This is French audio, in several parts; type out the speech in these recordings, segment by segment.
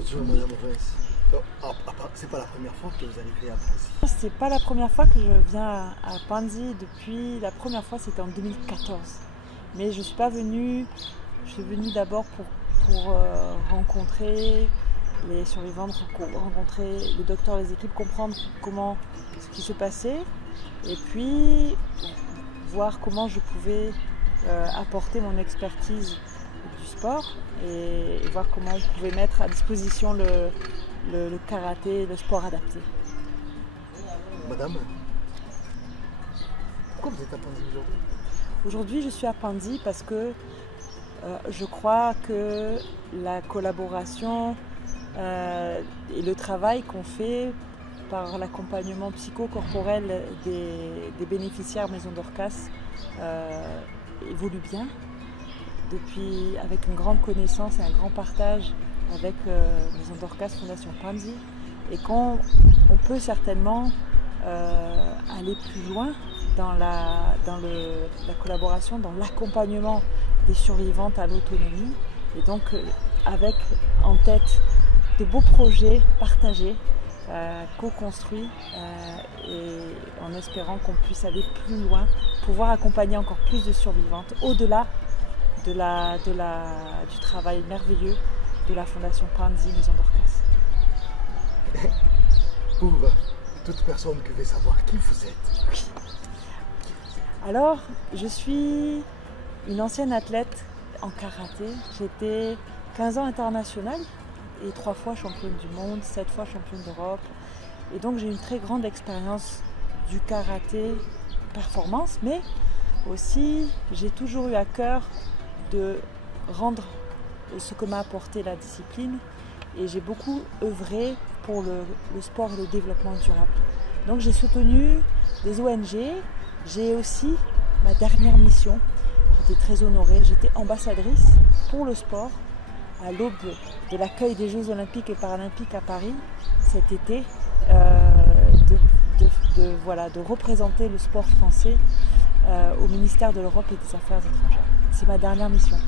Bonjour Madame Reims. C'est pas la première fois que vous arrivez à Panzi. C'est pas la première fois que je viens à Panzi. Depuis la première fois, c'était en 2014. Mais je suis pas venue. Je suis venue d'abord pour rencontrer les survivants, rencontrer le docteur, les équipes, comprendre ce qui se passait, et puis voir comment je pouvais apporter mon expertise du sport et voir comment on pouvait mettre à disposition le karaté, le sport adapté. Madame, pourquoi vous êtes à Panzi aujourd'hui? Aujourd'hui, je suis à Panzi parce que je crois que la collaboration et le travail qu'on fait par l'accompagnement psychocorporel des bénéficiaires Maison Dorcas évolue bien, avec une grande connaissance et un grand partage avec Maison Dorcas Fondation Panzi, et qu'on peut certainement aller plus loin dans la collaboration, dans l'accompagnement des survivantes à l'autonomie, et donc avec en tête de beaux projets partagés, co-construits, et en espérant qu'on puisse aller plus loin, pouvoir accompagner encore plus de survivantes au-delà du travail merveilleux de la Fondation Panzi Maison Dorcas. Pour toute personne qui veut savoir qui vous êtes. Oui. Alors, je suis une ancienne athlète en karaté. J'étais 15 ans internationale et 3 fois championne du monde, 7 fois championne d'Europe. Et donc j'ai une très grande expérience du karaté performance, mais aussi j'ai toujours eu à cœur de rendre ce que m'a apporté la discipline, et j'ai beaucoup œuvré pour le sport et le développement durable. Donc j'ai soutenu des ONG, j'ai aussi ma dernière mission, j'étais très honorée, j'étais ambassadrice pour le sport à l'aube de l'accueil des Jeux Olympiques et Paralympiques à Paris cet été, de représenter le sport français au ministère de l'Europe et des Affaires étrangères. C'est ma dernière mission.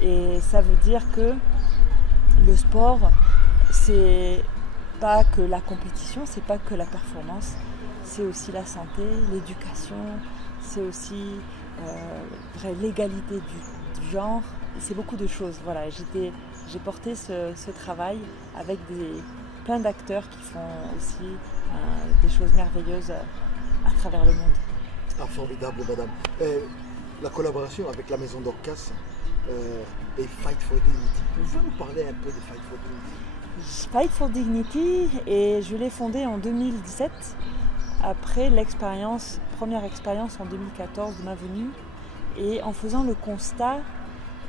Et ça veut dire que le sport, c'est pas que la compétition, c'est pas que la performance, c'est aussi la santé, l'éducation, c'est aussi l'égalité du genre, c'est beaucoup de choses. Voilà, j'ai porté ce travail avec plein d'acteurs qui font aussi des choses merveilleuses à travers le monde. Ah, formidable, madame. La collaboration avec la Maison Dorcas et Fight for Dignity. Pouvez-vous nous parler un peu de Fight for Dignity? Fight for Dignity, et je l'ai fondé en 2017, après première expérience en 2014 de ma venue, et en faisant le constat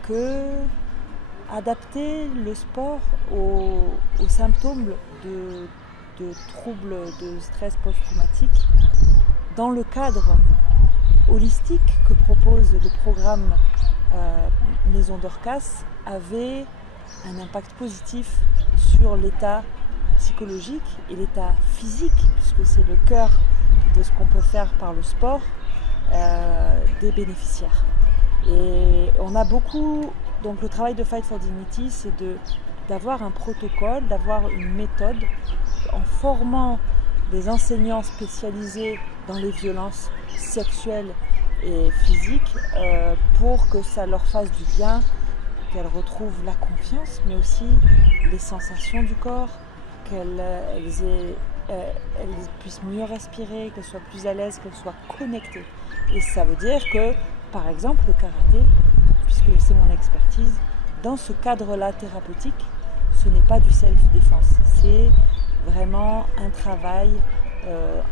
que adapter le sport aux symptômes de troubles de stress post-traumatique dans le cadre holistique que propose le programme Maison Dorcas avait un impact positif sur l'état psychologique et l'état physique, puisque c'est le cœur de ce qu'on peut faire par le sport des bénéficiaires. Et on a beaucoup, donc le travail de Fight for Dignity, c'est d'avoir un protocole, d'avoir une méthode en formant des enseignants spécialisés dans les violences sexuelles et physiques pour que ça leur fasse du bien, qu'elles retrouvent la confiance, mais aussi les sensations du corps, qu'elles puissent mieux respirer, qu'elles soient plus à l'aise, qu'elles soient connectées. Et ça veut dire que, par exemple, le karaté, puisque c'est mon expertise, dans ce cadre-là thérapeutique, ce n'est pas du self-défense, c'est vraiment un travail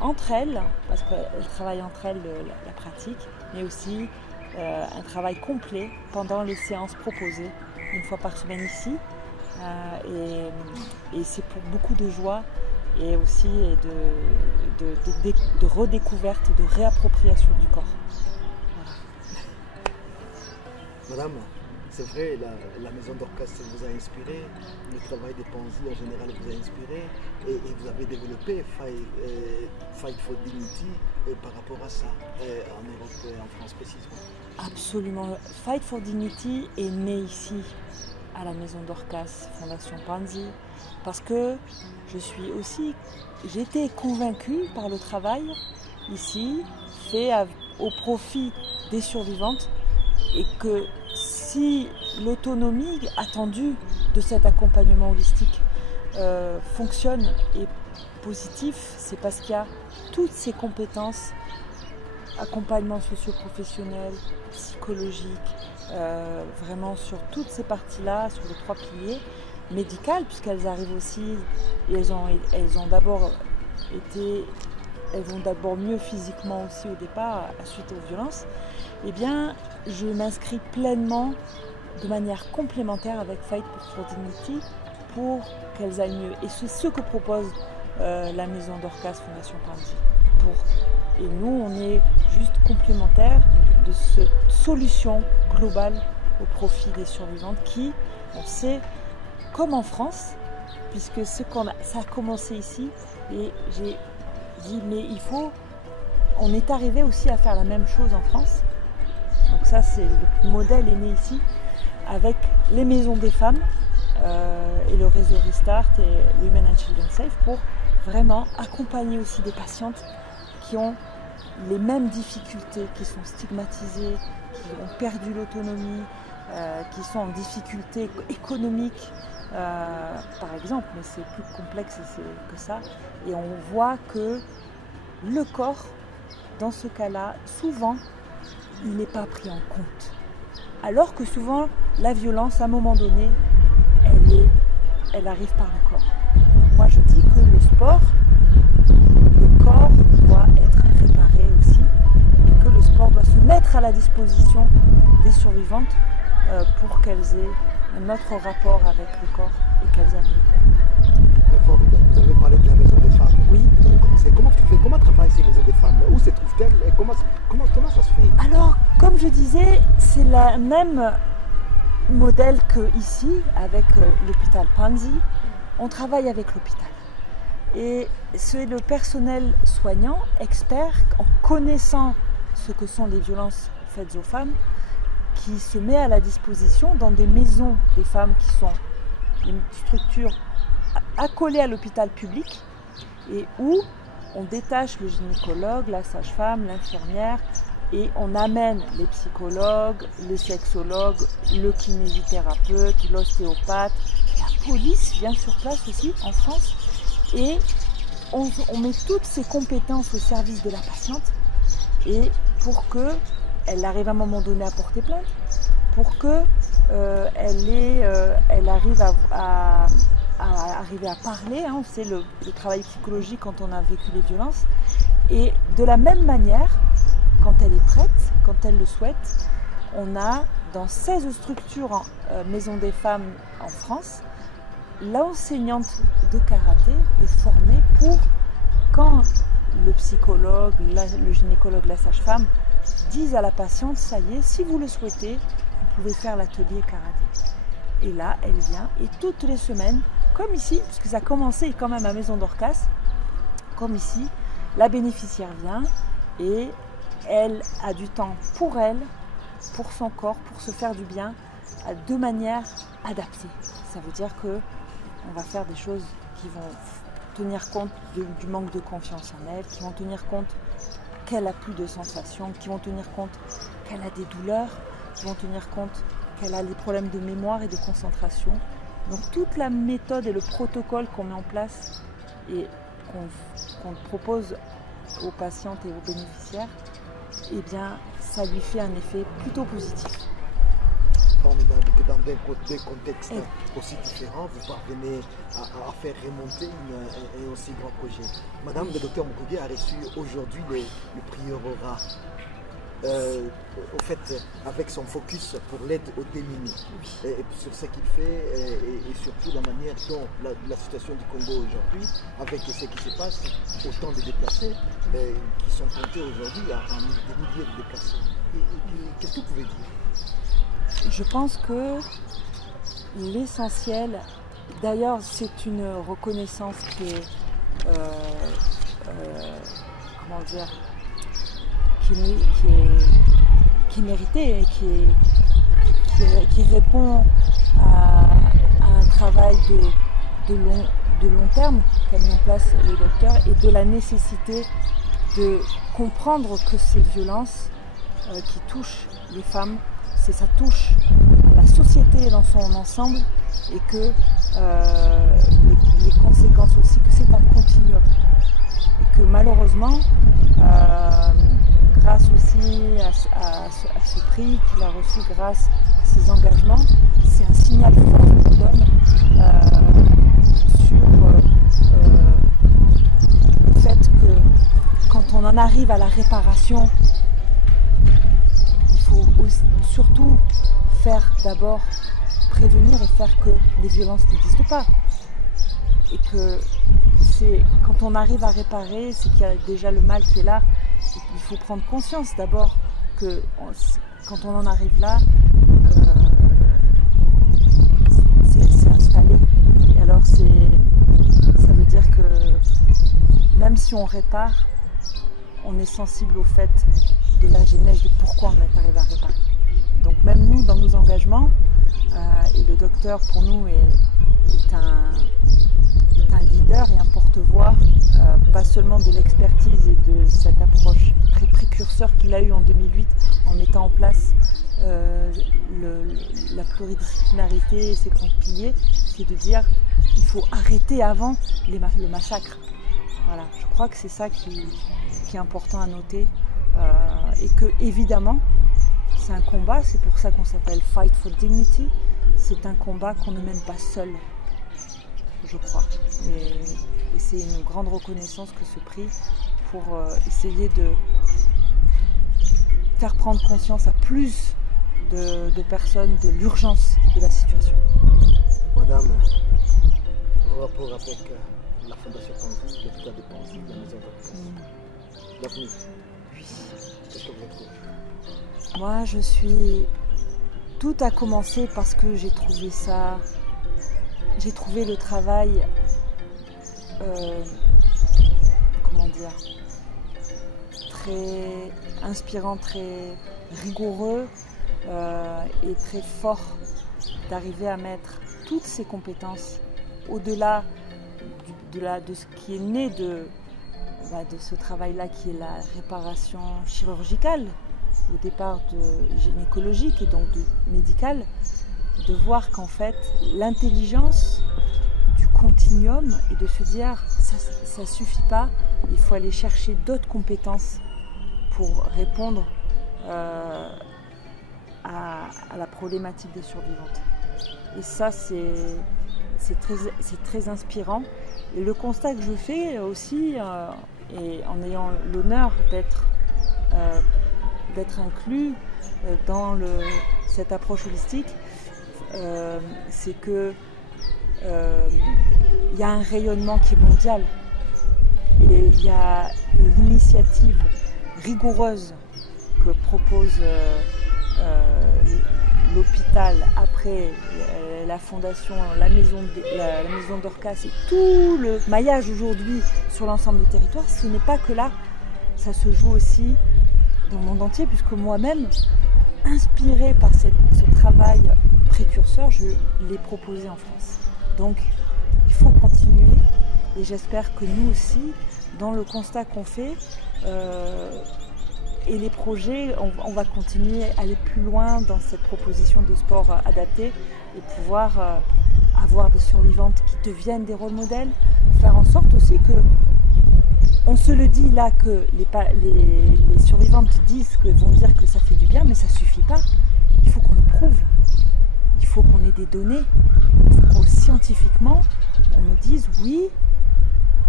entre elles, parce qu'elles travaillent entre elles la pratique, mais aussi un travail complet pendant les séances proposées une fois par semaine ici, et c'est pour beaucoup de joie et aussi de redécouverte, de réappropriation du corps. Voilà. Madame, c'est vrai, la Maison Dorcas vous a inspiré, le travail des Panzi en général vous a inspiré, et vous avez développé Fight for Dignity par rapport à ça, en Europe et en France précisément. Absolument. Fight for Dignity est né ici, à la Maison Dorcas Fondation Panzi, parce que j'ai été convaincue par le travail ici, fait au profit des survivantes, et que si l'autonomie attendue de cet accompagnement holistique fonctionne et est positif, c'est parce qu'il y a toutes ces compétences, accompagnement socio-professionnel, psychologique, vraiment sur toutes ces parties-là, sur les 3 piliers, médicales, puisqu'elles arrivent aussi, et elles vont d'abord mieux physiquement aussi au départ, suite aux violences, eh bien, je m'inscris pleinement de manière complémentaire avec Fight for Dignity pour qu'elles aillent mieux. Et c'est ce que propose la Maison Dorcas Fondation Panzi. Et nous, on est juste complémentaires de cette solution globale au profit des survivantes qui, on sait, comme en France, puisque ça a commencé ici, et j'ai dit, mais on est arrivé aussi à faire la même chose en France. Donc ça, le modèle est né ici, avec les maisons des femmes et le réseau Restart et Women and Children Safe, pour vraiment accompagner aussi des patientes qui ont les mêmes difficultés, qui sont stigmatisées, qui ont perdu l'autonomie, qui sont en difficulté économique, par exemple, mais c'est plus complexe que ça. Et on voit que le corps, dans ce cas-là, souvent, il n'est pas pris en compte. Alors que souvent, la violence, à un moment donné, elle arrive par le corps. Moi, je dis que le sport, le corps doit être réparé aussi, et que le sport doit se mettre à la disposition des survivantes pour qu'elles aient un autre rapport avec le corps et qu'elles aient mieux. Vous avez parlé de la Maison des femmes. Oui. Donc, comment travaillent ces maisons des femmes? Où se trouvent-elles et comment ça se fait? Alors, comme je disais, c'est le même modèle qu'ici, avec l'hôpital Panzi. On travaille avec l'hôpital. Et c'est le personnel soignant, expert, en connaissant ce que sont les violences faites aux femmes, qui se met à la disposition dans des maisons des femmes qui sont une structure accolée à l'hôpital public, et où on détache le gynécologue, la sage-femme, l'infirmière, et on amène les psychologues, les sexologues, le kinésithérapeute, l'ostéopathe. La police vient sur place aussi en France, et on met toutes ces compétences au service de la patiente, et pour qu'elle arrive à un moment donné à porter plainte, pour qu'elle arrive à parler, hein, c'est le travail psychologique quand on a vécu les violences. Et de la même manière, quand elle est prête, quand elle le souhaite, on a dans 16 structures Maison des femmes en France, l'enseignante de karaté est formée pour, quand le psychologue, le gynécologue, la sage-femme disent à la patiente, ça y est, si vous le souhaitez, vous pouvez faire l'atelier karaté. Et là, elle vient, et toutes les semaines, comme ici, puisque ça a commencé quand même à Maison Dorcas, comme ici, la bénéficiaire vient et elle a du temps pour elle, pour son corps, pour se faire du bien, de manière adaptée. Ça veut dire qu'on va faire des choses qui vont tenir compte du manque de confiance en elle, qui vont tenir compte qu'elle a plus de sensations, qui vont tenir compte qu'elle a des douleurs, qui vont tenir compte qu'elle a des problèmes de mémoire et de concentration. Donc toute la méthode et le protocole qu'on met en place et qu'on propose aux patientes et aux bénéficiaires, eh bien, ça lui fait un effet plutôt positif. Formidable que dans des contextes aussi différents, vous parvenez à faire remonter un aussi grand projet. Madame le docteur Mukwege a reçu aujourd'hui le prix Aurora. Au fait, avec son focus pour l'aide aux démunis, et sur ce qu'il fait et surtout la manière dont la situation du Congo aujourd'hui, avec ce qui se passe, autant de déplacés qui sont comptés aujourd'hui à des milliers de déplacés. Qu'est-ce que vous pouvez dire? Je pense que l'essentiel, d'ailleurs c'est une reconnaissance qui est, comment dire, qui est méritée et qui répond à un travail de long terme qu'a mis en place le docteur et de la nécessité de comprendre que ces violences qui touchent les femmes, ça touche la société dans son ensemble et que les conséquences aussi, que c'est un continuum. Et que malheureusement, grâce aussi à ce prix qu'il a reçu, grâce à ses engagements, c'est un signal fort qu'on donne sur le fait que quand on en arrive à la réparation, il faut aussi, surtout faire d'abord prévenir et faire que les violences n'existent pas. Et que quand on arrive à réparer, c'est qu'il y a déjà le mal qui est là. Il faut prendre conscience d'abord que quand on en arrive là, c'est installé. Et alors ça veut dire que même si on répare, on est sensible au fait de la genèse, de pourquoi on est arrivé à réparer. Donc même nous, dans nos engagements, et le docteur pour nous est un leader et un porte-voix, pas seulement de l'expertise et de cette approche très précurseur qu'il a eue en 2008 en mettant en place la pluridisciplinarité et ses grands piliers, c'est de dire il faut arrêter avant le massacre. Voilà, je crois que c'est ça qui est important à noter et que évidemment c'est un combat, c'est pour ça qu'on s'appelle Fight for Dignity, c'est un combat qu'on ne mène pas seul, je crois. Et c'est une grande reconnaissance que ce prix pour essayer de faire prendre conscience à plus de personnes de l'urgence de la situation. Madame, en rapport avec la Fondation Panzi, l'hôpital de Panzi, la maison d'Orcas, l'avenir, qu'est-ce que vous trouvez? Moi, tout a commencé parce que j'ai trouvé le travail, très inspirant, très rigoureux et très fort d'arriver à mettre toutes ces compétences au-delà de ce qui est né de ce travail-là qui est la réparation chirurgicale, au départ gynécologique et donc médicale, de voir qu'en fait l'intelligence du continuum et de se dire ça ne suffit pas, il faut aller chercher d'autres compétences pour répondre à la problématique des survivantes. Et ça c'est très inspirant. Et le constat que je fais aussi, et en ayant l'honneur d'être inclus dans cette approche holistique, c'est que il y a un rayonnement qui est mondial et il y a l'initiative rigoureuse que propose l'hôpital après la fondation, la maison d'Orcas et tout le maillage aujourd'hui sur l'ensemble du territoire. Ce n'est pas que là, ça se joue aussi dans le monde entier, puisque moi-même, inspirée par ce travail précurseur, je l'ai proposé en France. Donc, il faut continuer et j'espère que nous aussi, dans le constat qu'on fait et les projets, on va continuer à aller plus loin dans cette proposition de sport adapté et pouvoir avoir des survivantes qui deviennent des rôles modèles, faire en sorte aussi que on se le dit là que les survivantes vont dire que ça fait du bien, mais ça ne suffit pas. Il faut qu'on le prouve. Il faut qu'on ait des données. Il faut que scientifiquement, on nous dise oui,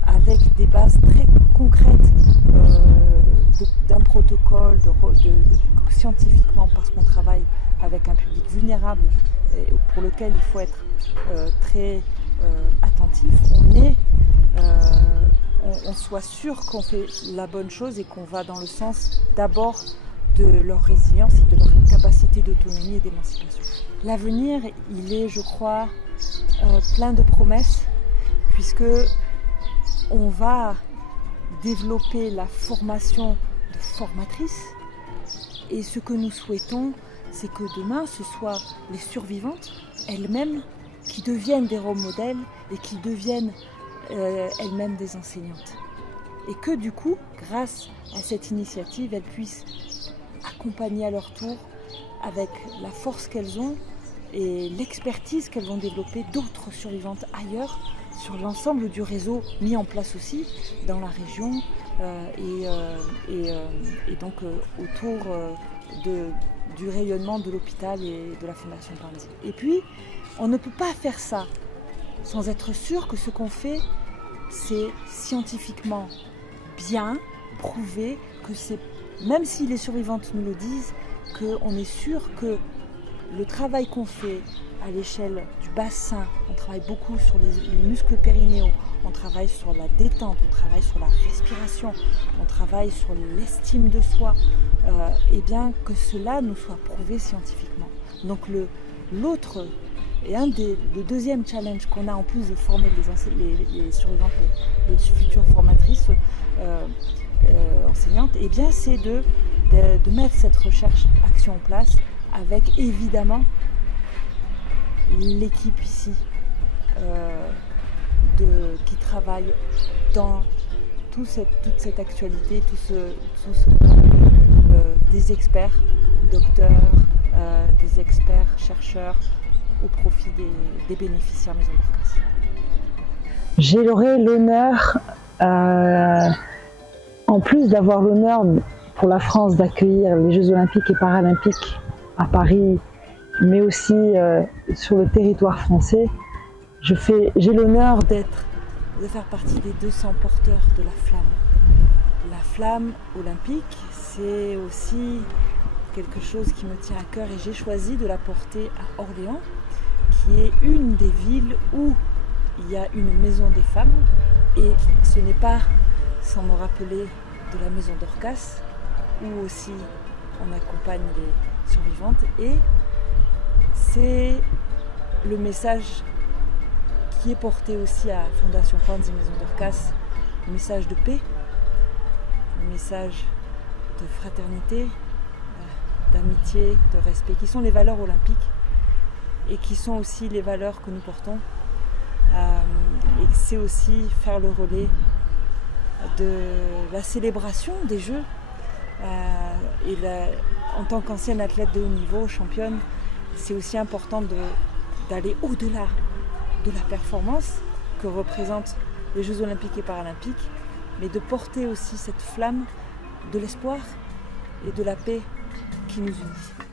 avec des bases très concrètes d'un protocole, scientifiquement, parce qu'on travaille avec un public vulnérable et pour lequel il faut être très attentif. On soit sûr qu'on fait la bonne chose et qu'on va dans le sens d'abord de leur résilience et de leur capacité d'autonomie et d'émancipation. L'avenir, il est, je crois, plein de promesses, puisque on va développer la formation de formatrices et ce que nous souhaitons, c'est que demain, ce soit les survivantes elles-mêmes qui deviennent des rôles modèles et qui deviennent elles-mêmes des enseignantes. Et que du coup, grâce à cette initiative, elles puissent accompagner à leur tour, avec la force qu'elles ont et l'expertise qu'elles vont développer, d'autres survivantes ailleurs, sur l'ensemble du réseau mis en place aussi dans la région et donc autour du rayonnement de l'hôpital et de la Fondation Panzi. Et puis, on ne peut pas faire ça sans être sûr que ce qu'on fait, c'est scientifiquement bien prouvé, que c'est, même si les survivantes nous le disent, qu'on est sûr que le travail qu'on fait à l'échelle du bassin, on travaille beaucoup sur les muscles périnéaux, on travaille sur la détente, on travaille sur la respiration, on travaille sur l'estime de soi, et bien que cela nous soit prouvé scientifiquement. Donc l'autre et le deuxième challenge qu'on a, en plus de former les survivantes, les futures formatrices enseignantes, et bien c'est de mettre cette recherche-action en place avec évidemment l'équipe ici qui travaille dans toute cette actualité, tout ce des experts, docteurs, des experts, chercheurs au profit des bénéficiaires Maison Dorcas. J'aurai l'honneur, en plus d'avoir l'honneur pour la France d'accueillir les Jeux Olympiques et Paralympiques à Paris, mais aussi sur le territoire français, j'ai l'honneur de faire partie des 200 porteurs de la flamme. La flamme olympique, c'est aussi quelque chose qui me tient à cœur et j'ai choisi de la porter à Orléans, qui est une des villes où il y a une maison des femmes, et ce n'est pas sans me rappeler de la Maison Dorcas, où aussi on accompagne les survivantes, et c'est le message qui est porté aussi à Fondation Panzi Maison Dorcas, le message de paix, le message de fraternité, d'amitié, de respect, qui sont les valeurs olympiques et qui sont aussi les valeurs que nous portons. Et c'est aussi faire le relais de la célébration des Jeux. En tant qu'ancienne athlète de haut niveau, championne, c'est aussi important d'aller au-delà de la performance que représentent les Jeux Olympiques et Paralympiques, mais de porter aussi cette flamme de l'espoir et de la paix qui nous unit.